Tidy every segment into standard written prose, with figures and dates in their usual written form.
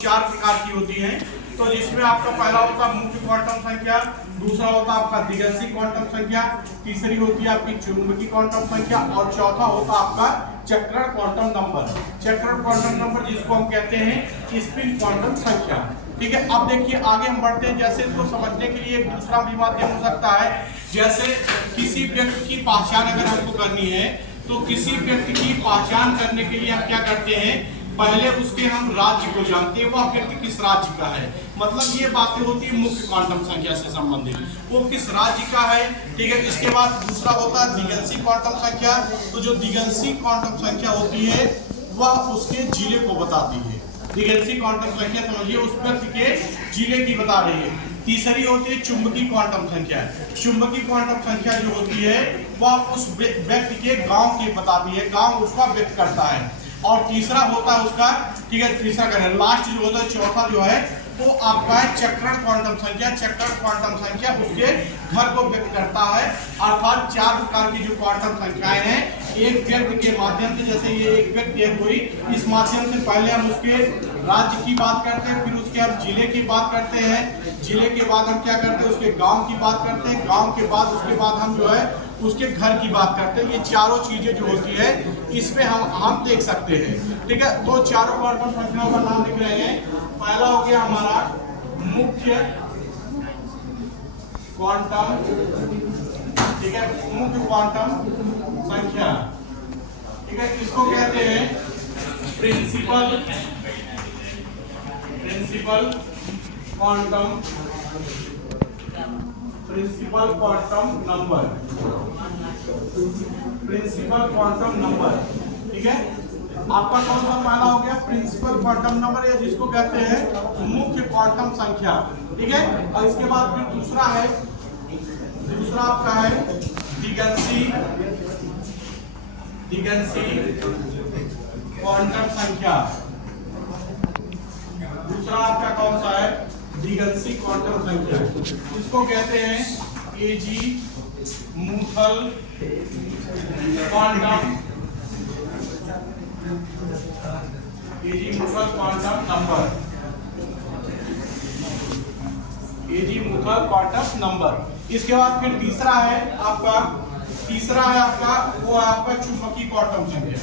चार प्रकार की होती हैं। तो जिसमें आपका पहला होता है मुख्य क्वांटम संख्या, दूसरा होता है आपका द्विगंशी क्वांटम संख्या, तीसरी होती है आपकी चुंबकीय क्वांटम संख्या और चौथा होता है आपका चक्रण क्वांटम नंबर। चक्रण क्वांटम नंबर जिसको हम कहते हैं स्पिन क्वांटम संख्या। ठीक है, अब देखिए आगे हम बढ़ते हैं। जैसे इसको समझने के लिए एक दूसरा भी माध्यम हो सकता है। जैसे किसी व्यक्ति की पहचान अगर हमको करनी है तो किसी व्यक्ति की पहचान करने के लिए हम क्या करते हैं, पहले उसके हम राज्य को जानते हैं, वह व्यक्ति किस राज्य का है। मतलब ये बातें होती है मुख्य क्वांटम संख्या से संबंधित, वो किस राज्य का है। ठीक है, इसके बाद दूसरा होता है द्विगंशी क्वांटम संख्या। तो जो द्विगंशी क्वांटम संख्या होती है वह उसके जिले को बताती है। द्विगंशी क्वांटम संख्या समझिए उस व्यक्ति के जिले की बता रही है। तीसरी होती है चुंबकीय क्वांटम संख्या। चुंबकीय क्वांटम संख्या जो होती है वह उस व्यक्ति के गांव की बताती है, गांव उसका व्यक्त करता है। और तीसरा होता है उसका, ठीक है, तीसरा करें लास्ट जो होता है, चौथा जो है वो आपका है चक्रण क्वांटम संख्या। चक्रण क्वांटम संख्या उसके घर को व्यक्त करता है। अर्थात चार प्रकार की जो क्वांटम संख्याएं हैं एक व्यक्ति के माध्यम से, जैसे ये एक व्यक्ति है कोई, इस माध्यम से पहले हम उसके राज्य की बात करते हैं, फिर उसके हम जिले की बात करते हैं, जिले के बाद हम क्या करते हैं उसके गांव की बात करते हैं, गांव के बाद उसके बाद हम जो है उसके घर की बात करते हैं। ये चारों चीजें जो होती है इसमें हम देख सकते हैं। ठीक है, तो चारों क्वांटम संख्याओं का नाम लिख रहे हैं। पहला हो गया हमारा मुख्य क्वांटम, ठीक है, मुख्य क्वांटम संख्या। ठीक है, इसको कहते हैं principal quantum number. Principal quantum number, ठीक है, आपका कौन सा पहला हो गया प्रिंसिपल क्वांटम नंबर, या जिसको कहते हैं मुख्य क्वांटम संख्या। ठीक है, और इसके बाद फिर दूसरा आपका है द्विगंशी क्वांटम संख्या। दूसरा आपका कौन सा है द्विगंशी क्वांटम संख्या, इसको कहते हैं एजीमुथल क्वांटम नंबर। इसके बाद फिर तीसरा है आपका वो है आपका चुंबकीय क्वांटम संख्या।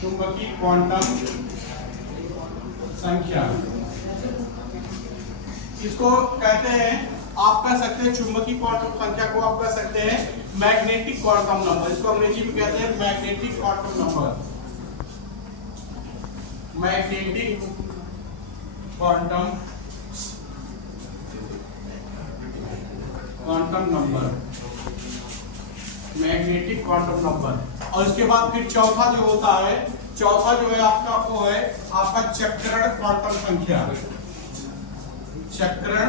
चुंबकीय क्वांटम संख्या, इसको कहते हैं, आप कह सकते हैं चुंबकीय क्वांटम संख्या को आप कह सकते हैं मैग्नेटिक क्वांटम नंबर। इसको अंग्रेजी में कहते हैं magnetic quantum number. Magnetic quantum number. और इसके बाद फिर चौथा जो है आपका वो है आपका चक्रण क्वांटम संख्या। चक्रण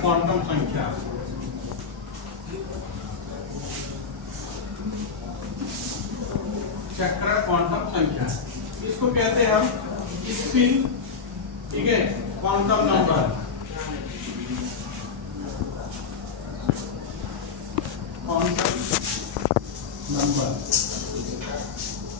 क्वांटम संख्या, चक्रण क्वांटम संख्या, इसको कहते हैं हम स्पिन, ठीक है, क्वांटम नंबर।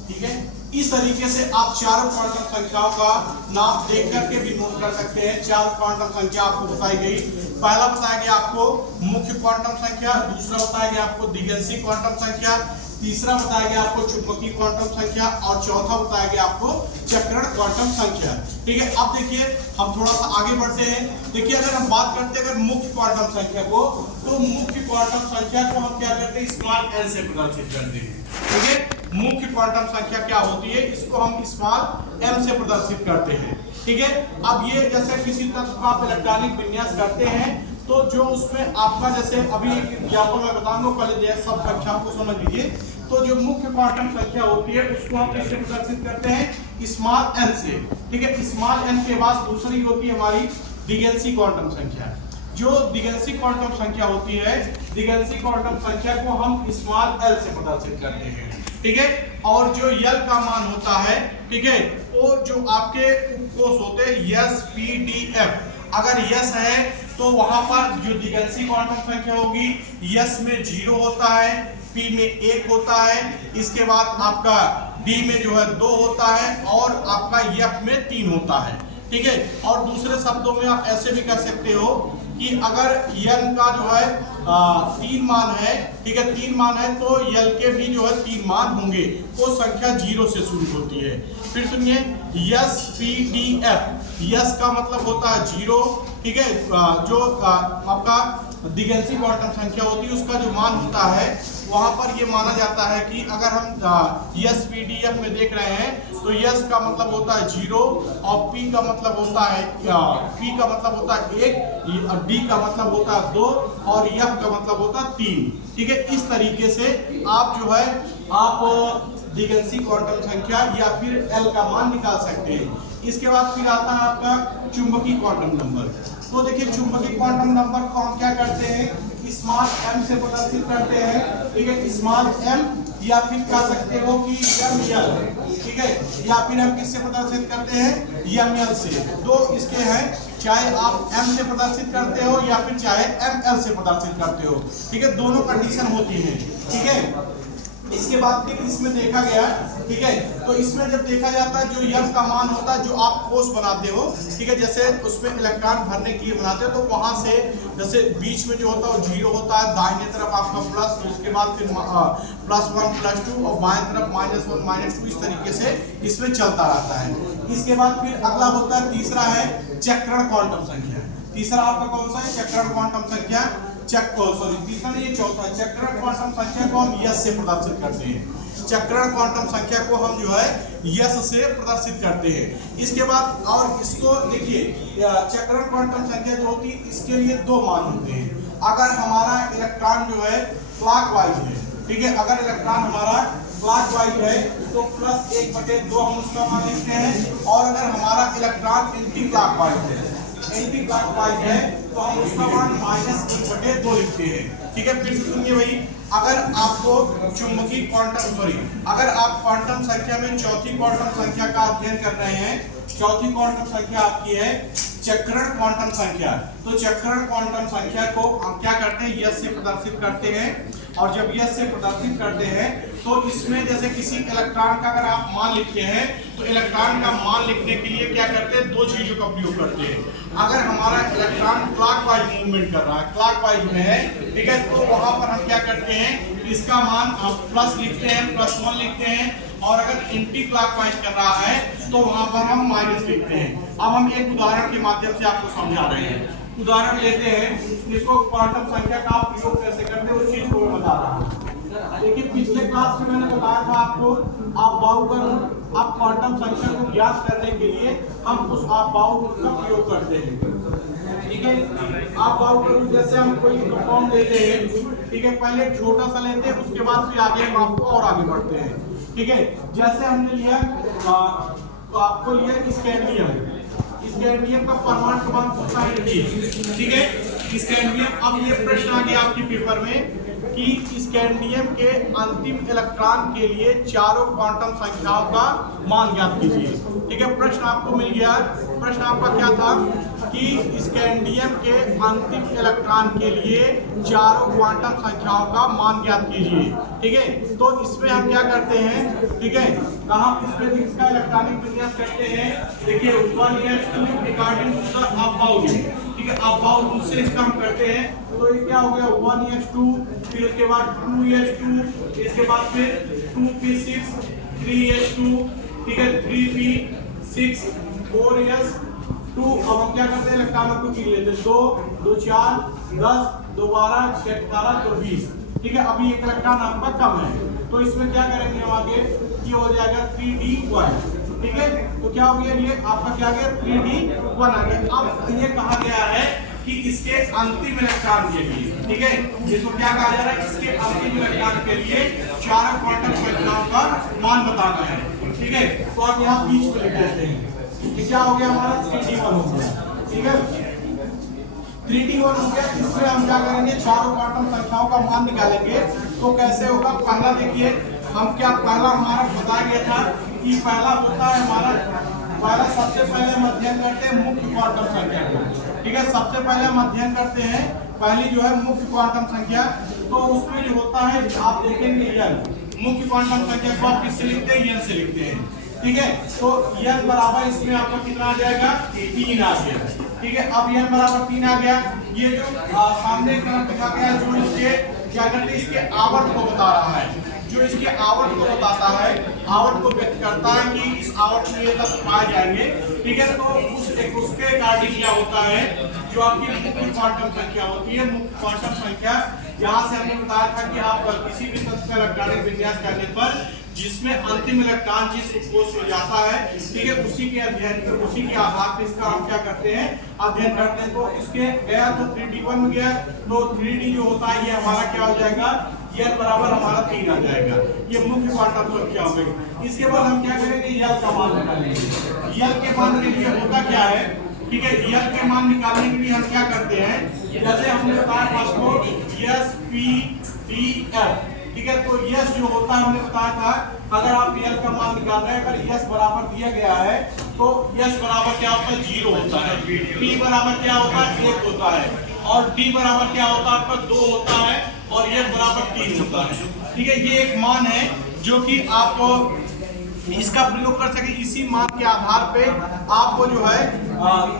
ठीक है, इस तरीके से आप चारों क्वांटम संख्याओं का नाम देख करके भी नोट कर सकते हैं। चार क्वांटम संख्या आपको बताई गई। पहला बताया गया आपको मुख्य क्वांटम संख्या, दूसरा बताया गया आपको द्विगंशी क्वांटम संख्या, तीसरा बताया गया आपको चुंबकीय क्वांटम संख्या और चौथा बताया गया आपको चक्रण क्वांटम संख्या। ठीक है, अब देखिए हम थोड़ा सा आगे बढ़ते हैं। देखिए अगर हम बात करते हैं अगर मुख्य क्वांटम संख्या को, तो मुख्य क्वांटम संख्या को हम क्या करते हैं स्मॉल एन से प्रदर्शित करते हैं। ठीक है, मुख्य क्वांटम संख्या क्या होती है, इसको हम स्मॉल एम से प्रदर्शित करते हैं। ठीक है, अब ये जैसे किसी तत्व का आप इलेक्ट्रॉनिक विन्यास करते हैं तो जो उसमें आपका, जैसे अभी एक एग्जाम्पल मैं बताऊंगा, पहले सब संख्याओं को समझ लीजिए। तो जो मुख्य क्वांटम संख्या होती है उसको हम किससे प्रदर्शित करते हैं स्मॉल एन से। ठीक है, स्मॉल एन के बाद दूसरी होती है हमारी द्विगंशी क्वांटम संख्या। जो द्विगंशी क्वांटम संख्या होती है, द्विगंशी क्वांटम संख्या को हम स्मॉल एल से प्रदर्शित करते हैं। ठीक है, और जो यल का मान होता है, ठीक है, वो जो आपके उपकोष होते हैं यस पी डी एफ, अगर यस है तो वहां पर जो दिगंशी क्वांटम संख्या होगी, यस में 0 होता है, पी में 1 होता है, इसके बाद आपका डी में जो है 2 होता है और आपका एफ में 3 होता है। ठीक है, और दूसरे शब्दों में आप ऐसे भी कर सकते हो कि अगर यल का जो है 3 मान है, ठीक है, 3 मान है तो यल के भी जो है 3 मान होंगे, वो संख्या 0 से शुरू होती है। फिर सुनिए, yes P D F, yes का मतलब होता है 0, ठीक है, जो आपका दिगंशी क्वांटम संख्या होती है उसका जो मान होता है वहां पर ये माना जाता है कि अगर हम यस पी डी एफ में देख रहे हैं तो यस का मतलब होता है 0 और पी का मतलब होता है 1, डी का मतलब होता है 2 और एफ का मतलब होता है 3। ठीक है, इस तरीके से आप जो है आप दिगंशी क्वांटम संख्या या फिर एल का मान निकाल सकते हैं। इसके बाद फिर आता है आपका चुंबकीय क्वांटम नंबर। तो देखिए, चुंबकीय क्वांटम नंबर को हम क्या करते हैं, स्मॉल m से प्रदर्शित करते हैं। ठीक है, स्मॉल m या फिर कह सकते हो कि ml, ठीक है, या फिर हम किससे प्रदर्शित करते हैं, ml से। दो इसके हैं, चाहे आप m से प्रदर्शित करते हो या फिर चाहे ml से प्रदर्शित करते हो। ठीक है, दोनों कंडीशन होती है। ठीक है, इसके बाद फिर इसमें देखा गया, ठीक है, तो इसमें जब देखा जाता है जो यम का मान होता है, जो आप कोष बनाते हो, ठीक है, जैसे उसमें इलेक्ट्रॉन भरने के लिए बनाते हो तो वहां से जैसे बीच में जो होता है वो 0 होता है, दाहिने तरफ आपका प्लस, उसके बाद फिर +1 +2 और बाएं तरफ -1 -2, इस तरीके से इसमें चलता रहता है। इसके बाद फिर अगला होता है, तीसरा है चक्रण क्वांटम संख्या। तीसरा आपका कौन सा है, चक्रण क्वांटम संख्या। तीसरा नहीं, ये चौथा। चक्रण क्वांटम संख्या को हम यस से प्रदर्शित करते हैं। चक्रण क्वांटम संख्या को हम जो है यस से प्रदर्शित करते हैं। इसके बाद और इसको देखिए, चक्रण क्वांटम संख्या जो होती है इसके लिए 2 मान होते हैं। अगर हमारा इलेक्ट्रॉन जो है क्लॉकवाइज है, ठीक है, अगर इलेक्ट्रॉन हमारा क्लॉकवाइज है तो +1/2 हम उसका मान लिखते हैं, और अगर हमारा इलेक्ट्रॉन एंटी क्लॉकवाइज है, एंटी क्लॉकवाइज है तो हम उसका मान -1/2 लिखते हैं। ठीक है, फिर से सुनिए भाई, अगर आपको चुंबकीय अगर आप क्वांटम संख्या में चौथी क्वांटम संख्या का अध्ययन कर रहे हैं, चौथी क्वांटम संख्या आपकी है चक्रण क्वांटम संख्या। तो चक्रण क्वांटम संख्या को हम क्या करते हैं, यस से प्रदर्शित करते हैं, और जब यस से प्रदर्शित करते हैं तो इसमें जैसे किसी इलेक्ट्रॉन का अगर आप मान लिखते हैं तो इलेक्ट्रॉन का मान लिखने के लिए क्या करते हैं, 2 चीजों का प्रयोग करते हैं। अगर हमारा इलेक्ट्रॉन क्लॉकवाइज मूवमेंट कर रहा है, क्लॉकवाइज में है, ठीक है, तो वहां पर हम क्या करते हैं, इसका मान प्लस लिखते हैं, +1 लिखते हैं, और अगर एंटी क्लॉकवाइज कर रहा है तो वहां पर हम माइनस लिखते हैं। अब हम एक उदाहरण के माध्यम से आपको समझा रहे हैं। उदाहरण लेते हैं, इसको क्वांटम संख्या का प्रयोग कैसे करते हैं उस चीज को मैं बता रहा हूँ। देखिए, पिछले क्लास में मैंने बताया था आपको, आप बाउल आप क्वांटम संख्या को ज्ञात करने के लिए हम उस आप बाउल का प्रयोग करते हैं। ठीक है, आप बाउल जैसे हम कोई कंपाउंड लेते हैं, ठीक है, पहले छोटा सा लेते हैं, उसके बाद फिर आगे हम आपको और आगे बढ़ते हैं। ठीक है, जैसे हमने लिया तो आपको लिया स्कैंडियम का परमाणु क्रमांक होता है 3। ठीक है, स्कैंडियम, अब ये प्रश्न आ गया आपके पेपर में कि स्कैंडियम के अंतिम इलेक्ट्रॉन के लिए चारों क्वांटम संख्याओं का मान ज्ञात कीजिए। ठीक है, प्रश्न आपको मिल गया। प्रश्न आपका क्या था कि स्कैंडियम के अंतिम इलेक्ट्रॉन के लिए चारों क्वांटम संख्याओं का मान ज्ञात कीजिए। ठीक है, तो इसमें हम क्या करते हैं, ठीक है, कहाँ इसमें इसका इलेक्ट्रॉनिक विन्यास करते हैं। देखिए, 1s2 according to the about, ठीक है, अबाउट से इसका हम करते हैं। तो ये क्या हो गया, 1s2, फिर उसके बाद 2s2, इसके बाद फिर 2p6, 3s2, ठीक है, 3p6, 4s2। अब हम क्या करते हैं, इलेक्ट्रॉनों को गिन लेते हैं, 2 2 4 10 2 12 6 18 तो 20। ठीक है, अभी एक इलेक्ट्रॉन आपका कम है, तो इसमें क्या करेंगे हम आगे, ये हो जाएगा 3d1। ठीक है, तो क्या हो गया, ये आपका क्या गया, 3d1 आ गया। अब ये कहा गया है कि इसके अंतिम इलेक्ट्रॉन के लिए, ठीक है, इसको क्या कहा जा रहा है, इसके अंतिम इलेक्ट्रॉन के लिए चारों क्वांटम संख्याओं का मान बताना है। ठीक है, तो आप यहाँ बीच में लिख देते हैं कि क्या हो गया, हमारा 3d1 हो गया। ठीक है, 3d1 हो गया। इसमें हम क्या करेंगे, चारों क्वांटम संख्याओं का मान निकालेंगे। तो कैसे होगा, पहला देखिए, हम क्या पहला हमारा बताया गया था कि पहला होता है हमारा, पहला सबसे पहले हम अध्ययन करते हैं मुख्य क्वांटम संख्या को। ठीक है, सबसे पहले हम अध्ययन करते हैं पहली जो है मुख्य क्वांटम संख्या। तो उसमें जो होता है आप देखेंगे n, मुख्य क्वांटम संख्या को आप किससे लिखते हैं, n से लिखते हैं। ठीक है, तो n बराबर इसमें आपका कितना आ जाएगा, 3 आ गया। ठीक है, अब n बराबर 3 आ गया। ये जो सामने की तरफ लिखा गया जो इसके क्या करते हैं, इसके आवर्त को बता रहा है, जो इसके आवर्त को बताता है, आवर्त को व्यक्त करता है कि इस आवर्त में ये तत्व पाए जाएंगे। ठीक है, तो उसके अकॉर्डिंग क्या होता है, जो आपकी मुख्य क्वांटम संख्या होती है, मुख्य क्वांटम संख्या, जहां से हमने बताया था कि आप किसी भी तत्व का इलेक्ट्रॉनिक विन्यास करने पर जिसमें अंतिम इलेक्ट्रॉन जिस कोष में जाता है, ठीक है, उसी के अध्ययन पर, उसी के आधार पर इसका हम क्या करते हैं, अध्ययन करते हैं। तो इसके गया तो 3d1 में गया, तो 3d जो होता है ये हमारा क्या हो जाएगा, n बराबर हमारा 3 आ जाएगा। ये मुख्य क्वांटम संख्या हो गई। इसके बाद हम क्या करेंगे, l का मान निकालेंगे। l के मान के लिए होता क्या है, ठीक है, l के मान निकालने के लिए हम क्या करते हैं, जैसे हमने बताया आपको s p d f। ठीक है, तो s जो होता है हमने बताया था, अगर आप l का मान निकाल रहे हैं, अगर s बराबर दिया गया है तो s बराबर क्या होता है, 0 होता है, p बराबर क्या होता है, 1 होता है, और d बराबर क्या होता है आपका 2 होता है, और f बराबर 3 होता है। ठीक है, ये एक मान है जो कि आप इसका प्रयोग कर सके। इसी मान के आधार पे आपको जो है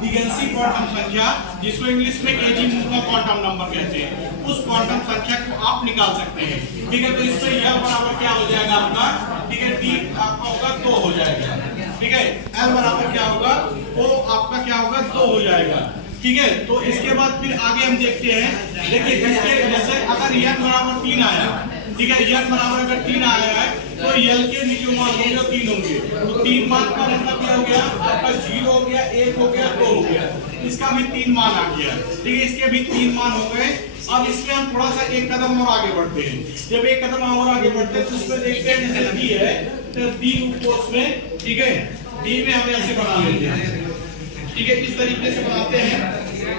दिगंसी क्वांटम संख्या, जिसको इंग्लिश में एजीमुथ का क्वांटम नंबर कहते हैं, उस क्वांटम संख्या को आप निकाल सकते हैं। ठीक है, तो इसमें l बराबर क्या हो जाएगा आपका, ठीक है, d आपका होगा 2 हो जाएगा। ठीक है, l बराबर क्या होगा, o आपका क्या होगा, 2 हो जाएगा। ठीक है, तो इसके बाद फिर आगे हम देखते हैं, देखिए इसके जैसे अगर n बराबर 3 आया, ठीक है, n बराबर अगर 3 आया है तो l के जो मान होंगे 3 होंगे, तो 3 मान का मतलब क्या हो गया आपका, 0 हो गया, 1 हो गया, 2 हो गया, इसका भी 3 मान आ गया। ठीक है, इसके भी 3 मान हो गए। अब इसमें हम थोड़ा सा एक कदम और आगे बढ़ते हैं। जब एक कदम और आगे बढ़ते हैं तो इसमें देखते हैं जैसे d है, तो d कोष में, ठीक है, d में हम ऐसे बना लेते हैं। ठीक है, इस तरीके से बनाते हैं,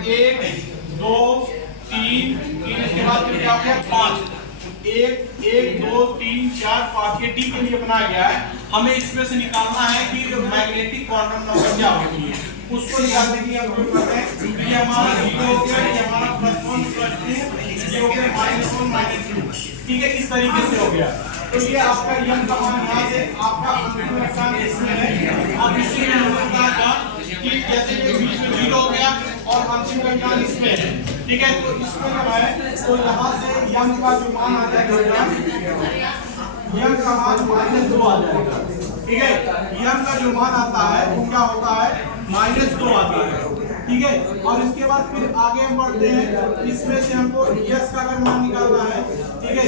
1 2 3 3, इसके बाद फिर क्या हो गया 5, 1 1 2 3 4 5, ये डी के लिए बनाया गया है। हमें इसमें से निकालना है कि जो मैग्नेटिक क्वांटम नंबर क्या होती है, उसको निकालने के लिए हम क्या करते हैं, ये हमारा 0 हो गया, ये हमारा +1 +2, ये हो गया -1 -2। ठीक है, इस तरीके से हो गया। तो ये आपका n का मान यहाँ से आपका अंतिम इलेक्ट्रॉन इसमें है। अब इसी में हमने बताया था कि जैसे ये बीच में 0 हो गया और अंतिम इलेक्ट्रॉन इसमें है। ठीक है, तो इसमें जो है तो यहाँ से m का जो मान आ जाएगा, m का मान -2 आ जाएगा। ठीक है, m का जो मान आता है वो क्या होता है, -2 आता है। ठीक है, और इसके बाद फिर आगे हम बढ़ते हैं, इसमें से हमको s का अगर मान निकालना है, ठीक है,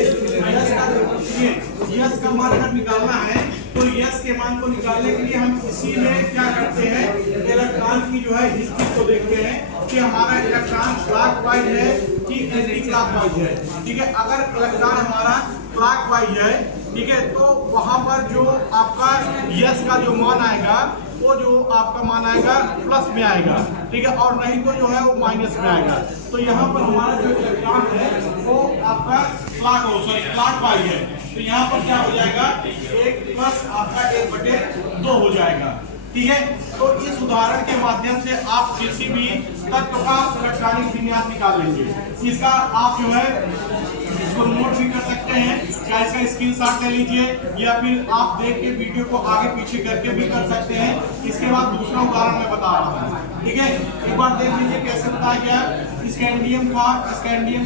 s का मान अगर निकालना है तो s के मान को निकालने के लिए हम इसी में क्या करते हैं, इलेक्ट्रॉन की जो है हिस्ट्री को देखते हैं कि हमारा इलेक्ट्रॉन क्लॉकवाइज है कि एंटी क्लॉकवाइज है। ठीक है, अगर इलेक्ट्रॉन हमारा क्लॉकवाइज है, ठीक है, तो वहां पर जो आपका s का जो मान आएगा वो जो आपका मान आएगा प्लस में आएगा। ठीक है, और नहीं तो जो है वो माइनस में आएगा। तो यहाँ पर हमारा जो इलेक्ट्रॉन है वो आपका क्लॉकवाइज है, तो यहाँ पर क्या हो जाएगा, 1 प्लस आपका 1/2 हो जाएगा। ठीक है, तो इस उदाहरण के माध्यम से आप किसी भी तत्व का इलेक्ट्रॉनिक विन्यास निकाल लेंगे। इसका आप जो है इसको नोट भी कर सकते हैं, या इसका स्क्रीनशॉट ले लीजिए, या फिर आप देख के वीडियो को आगे पीछे करके भी कर सकते हैं। इसके बाद दूसरा उदाहरण मैं बता रहा हूँ। ठीक है, एक बार देख लीजिए कैसे बताया गया। स्कैंडियम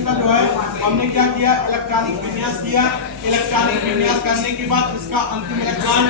का जो है हमने क्या किया, इलेक्ट्रॉनिक विन्यास किया। इलेक्ट्रॉनिक विन्यास करने के बाद इसका अंतिम इलेक्ट्रॉन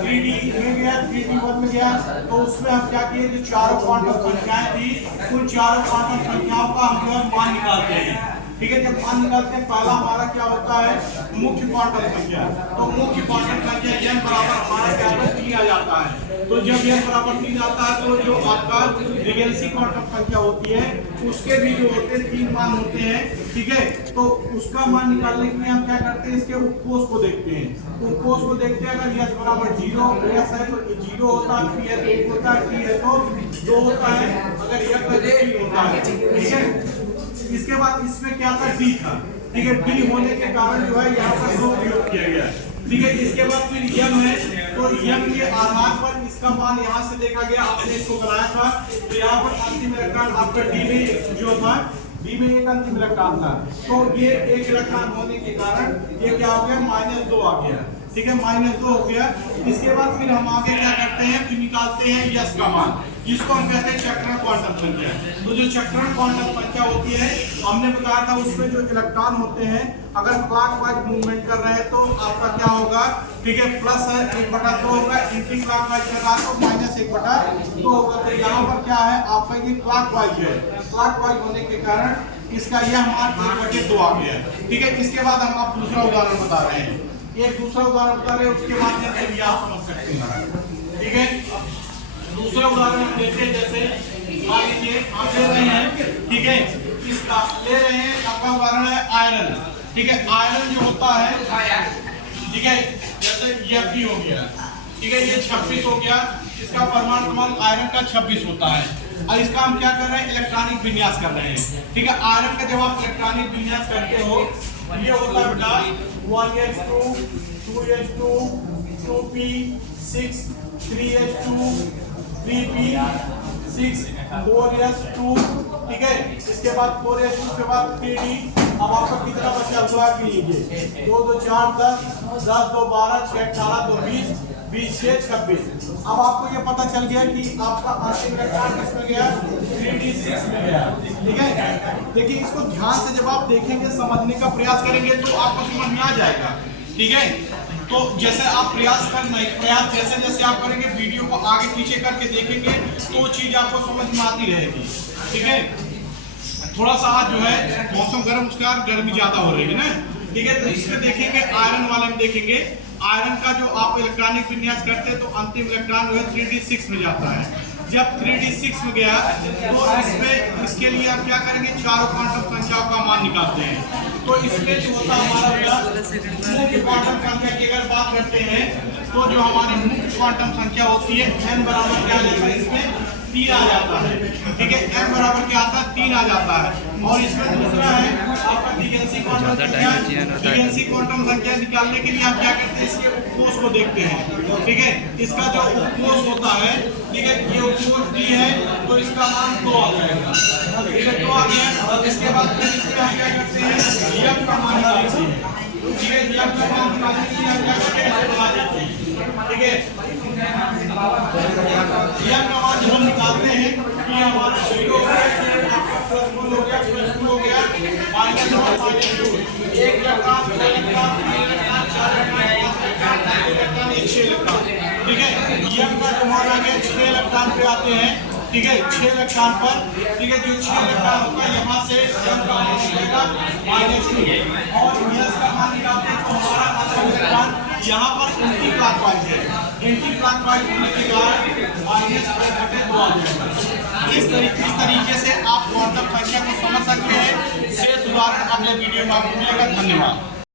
3d में गया, 3d1 में गया। तो उसमें हम क्या किए, जो चारों क्वांटम संख्याएं थी, उन चारों क्वांटम संख्याओं का हम जो है मान निकालते हैं। ठीक है, जब मान निकालते हैं पहला हमारा क्या होता है, मुख्य क्वांटम संख्या। तो मुख्य क्वांटम संख्या n बराबर हमारा क्या है, 3 आ जाता है। तो जब n बराबर 3 आता है तो जो आपका दिगंसी क्वांटम संख्या होती है उसके भी जो होते हैं 3 मान होते हैं। ठीक है, तो उसका मान निकालने के लिए हम क्या करते हैं, इसके उपकोष को देखते हैं। उपकोष को देखते हैं, अगर s बराबर 0 s है तो 0 होता है, p है तो 1 होता है, t है तो 2 होता है, अगर f है तो 3 होता है। ठीक है, इसके बाद इसमें क्या था, d था। ठीक है, d होने के कारण जो है यहाँ पर 2 प्रयोग किया गया। ठीक है। इसके बाद फिर यम है, तो यम के आधार पर इसका मान यहाँ से देखा गया, आपने इसको बनाया था, तो यहाँ पर अंतिम इलेक्ट्रॉन आपका डी में जो था, डी में एक अंतिम इलेक्ट्रॉन था, तो ये एक इलेक्ट्रॉन होने के कारण ये क्या हो गया, -2 आ गया। ठीक है, -2 हो गया। इसके बाद फिर हम आगे क्या करते हैं, फिर निकालते हैं यस का मान, जिसको हम कहते हैं चक्रण क्वांटम संख्या। तो जो चक्रण क्वांटम संख्या होती है, हमने बताया था उसमें जो इलेक्ट्रॉन होते हैं अगर क्लॉकवाइज मूवमेंट कर रहे हैं तो आपका क्या होगा, ठीक है, प्लस है 1/2 होगा, एंटी क्लॉकवाइज कर रहा है तो -1/2 होगा। तो यहाँ पर क्या है आपका, ये क्लॉकवाइज है, क्लॉकवाइज होने के कारण इसका यह मान 1/2 आ गया। ठीक है, इसके बाद हम आप दूसरा उदाहरण बता रहे हैं, एक दूसरा उदाहरण बता रहे हैं, उसके माध्यम से भी आप समझ सकते हैं। ठीक है, दूसरा उदाहरण हम लेते हैं, जैसे मान लीजिए हम ले रहे हैं, ठीक है, इसका ले रहे हैं, आपका उदाहरण है आयरन। ठीक है, आयरन जो होता है, ठीक है, जैसे ये भी हो गया, ठीक है, ये 26 हो गया, इसका परमाणु क्रमांक आयरन का 26 होता है। और इसका हम क्या कर रहे हैं, इलेक्ट्रॉनिक विन्यास कर रहे हैं। ठीक है, आयरन का जब आप इलेक्ट्रॉनिक विन्यास करते हो, ये होता है बेटा 1s2 2s2 2p6 3s2 3p6 4s2, ठीक है, इसके बाद 4s2 के बाद 3d। अब आपका कितना बचा हुआ है, लीजिए 2 2 4 10 10 2 12 6 18 2 20 20 6 26। अब आपको ये पता चल गया कि आपका अंतिम इलेक्ट्रॉन किसमें गया, 3d6 में गया। ठीक है, देखिए इसको ध्यान से जब आप देखेंगे, समझने का प्रयास करेंगे तो आपको समझ में आ जाएगा। ठीक है, तो जैसे आप प्रयास जैसे जैसे आप करेंगे, वीडियो को आगे पीछे करके देखेंगे तो चीज आपको समझ में आती रहेगी। ठीक है, थोड़ा सा आज जो है मौसम गर्म, उसका गर्मी ज्यादा हो रही है ना। ठीक है, तो इसमें देखेंगे, आयरन वाले में देखेंगे, आयरन का जो आप इलेक्ट्रॉनिक विन्यास करते हैं तो अंतिम इलेक्ट्रॉन जो है 3d6 में जाता है। जब 3d6 में गया तो इसमें इसके लिए आप क्या करेंगे, चारों क्वांटम संख्याओं का मान निकालते हैं। तो इसमें जो होता है हमारा मुख्य क्वांटम संख्या की अगर बात करते हैं, तो जो हमारी मुख्य क्वांटम संख्या होती है n बराबर क्या लेगा, इसमें 3 आ जाता है। ठीक है, n बराबर क्या आता है, 3 आ जाता है। और इसमें दूसरा है आपका डीएनसी क्वांटम संख्या। डीएनसी क्वांटम संख्या निकालने के लिए आप क्या करते हैं, इसके उपकोष को देखते हैं। ठीक है, इसका जो उपकोष होता है, ठीक है, ये उपकोष डी है तो इसका मान 2 आ जाएगा। ठीक है, 2 आ गया। इसके बाद फिर इसमें हम क्या करते हैं, यम का मान निकालते हैं। ठीक है, यम का मान निकालने के लिए हम क्या करते हैं, ठीक है, यम का मान जब हम निकालते हैं कि हमारा 0 हो गया, आपका +1 हो गया, +2 हो गया, -1 -2, 1 electron 2 electron 3 electron 4 electron 5 electron 6 electron. ठीक है, यम का जो मान आ गया 6 इलेक्ट्रॉन पे आते हैं। ठीक है, 6 इलेक्ट्रॉन पर, ठीक है, जो 6 इलेक्ट्रॉन होता है यहाँ से यम का मान निकलेगा -2 और यस का मान निकालते हैं तो हमारा अंतिम इलेक्ट्रॉन यहाँ पर एंटी क्लॉकवाइज है, एंटी क्लॉकवाइज होने के कारण -2 आ जाएगा। इस तरीके से आप क्वांटम संख्या को समझ सकते हैं। शेष उदाहरण अगले वीडियो में आपको मिलेगा। धन्यवाद।